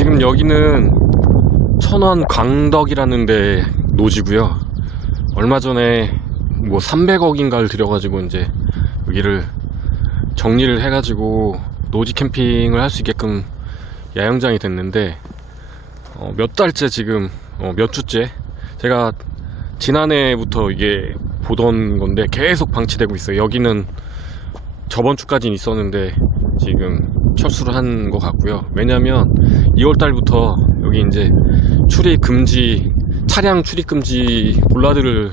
지금 여기는 천원 광덕이라는 데 노지고요. 얼마 전에 뭐 300억인가를 들여가지고 이제 여기를 정리를 해가지고 노지 캠핑을 할 수 있게끔 야영장이 됐는데 몇 달째 지금 몇 주째 제가 지난해부터 이게 보던 건데 계속 방치되고 있어요. 여기는 저번 주까지는 있었는데 지금 철수를 한 것 같고요. 왜냐면 2월달부터 여기 이제 출입 금지, 차량 출입 금지 볼라드를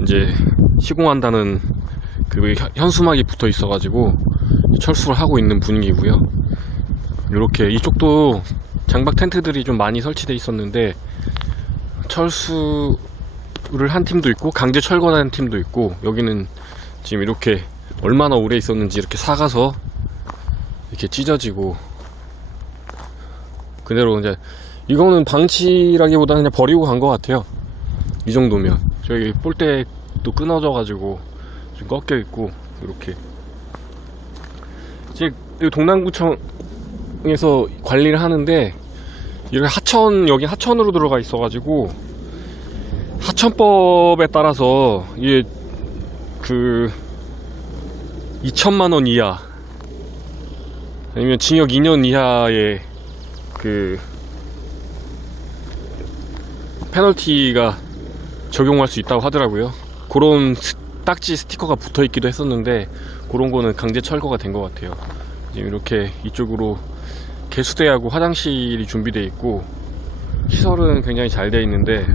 이제 시공한다는 그 현수막이 붙어 있어 가지고 철수를 하고 있는 분위기고요. 이렇게 이쪽도 장박 텐트들이 좀 많이 설치되어 있었는데 철수를 한 팀도 있고 강제 철거한 팀도 있고, 여기는 지금 이렇게 얼마나 오래 있었는지 이렇게 사가서 이렇게 찢어지고 그대로 이제 이거는 방치라기보다는 그냥 버리고 간 것 같아요. 이 정도면. 저기 볼대도 끊어져 가지고 좀 꺾여 있고 이렇게 이제 동남구청에서 관리를 하는데 이렇게 여기 하천으로 들어가 있어 가지고 하천법에 따라서 이게 그 2천만원 이하 아니면 징역 2년 이하의 그 페널티가 적용할 수 있다고 하더라고요. 그런 딱지 스티커가 붙어 있기도 했었는데 그런 거는 강제 철거가 된 것 같아요. 지금 이렇게 이쪽으로 개수대하고 화장실이 준비되어 있고 시설은 굉장히 잘 되어 있는데,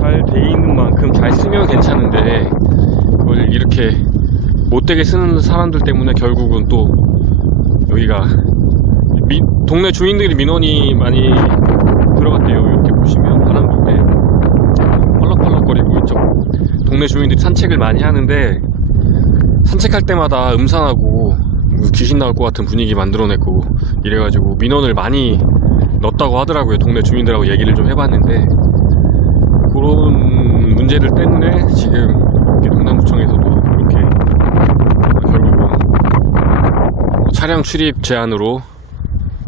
잘 되어 있는 만큼 잘 쓰면 괜찮은데 그걸 이렇게 못되게 쓰는 사람들 때문에 결국은 또 여기가 동네 주민들이 민원이 많이 들어갔대요. 이렇게 보시면 바람 불 때 펄럭펄럭거리고 이쪽 동네 주민들이 산책을 많이 하는데 산책할 때마다 음산하고 귀신 나올 것 같은 분위기 만들어냈고 이래가지고 민원을 많이 넣었다고 하더라고요. 동네 주민들하고 얘기를 좀 해봤는데 그런 문제들 때문에 지금 동남구청에서도 이렇게 결국은 차량 출입 제한으로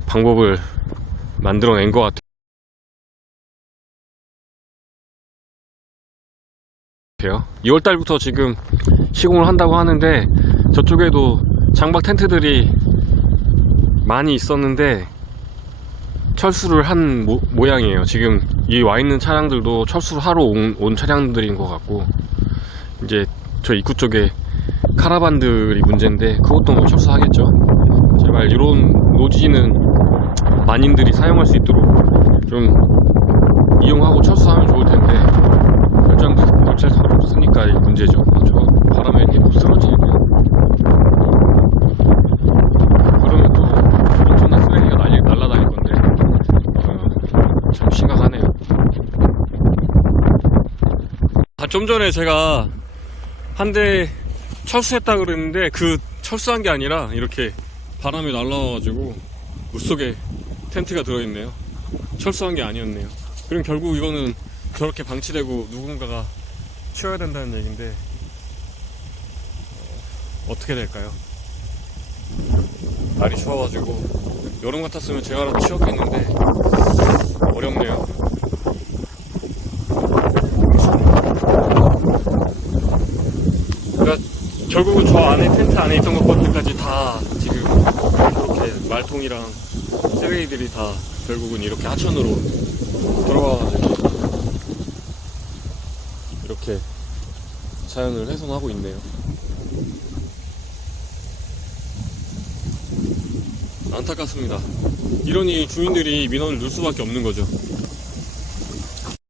방법을 만들어낸 것 같아요. 2월달부터 지금 시공을 한다고 하는데 저쪽에도 장박 텐트들이 많이 있었는데 철수를 한 모양이에요. 지금 이 와있는 차량들도 철수를 하러 온 차량들인 것 같고, 이제 저 입구 쪽에 카라반들이 문제인데 그것도 뭐 철수하겠죠. 제발 이런 노지는 만인들이 사용할 수 있도록 좀 이용하고 철수하면 좋을 텐데 결찰도 쓰니까 이 문제죠. 저 바람에 이렇게 못 쓰러지네요. 그러면 또 엄청난 쓰레기가 날아다닐 건데 참 심각하네요. 좀 전에 제가 한 대 철수했다 그랬는데 그 철수한 게 아니라 이렇게 바람이 날라와가지고 물속에 텐트가 들어있네요. 철수한 게 아니었네요. 그럼 결국 이거는 저렇게 방치되고 누군가가 치워야 된다는 얘기인데 어떻게 될까요? 날이 추워가지고 여름 같았으면 제가라도 치웠겠는데 어렵네요. 그러니까 결국은 저 안에 텐트 안에 있던 것들까지 다 지금 이렇게 말통이랑 쓰레기들이 다 결국은 이렇게 하천으로 들어가가지고 이렇게 자연을 훼손하고 있네요. 안타깝습니다. 이러니 주민들이 민원을 넣을 수밖에 없는 거죠.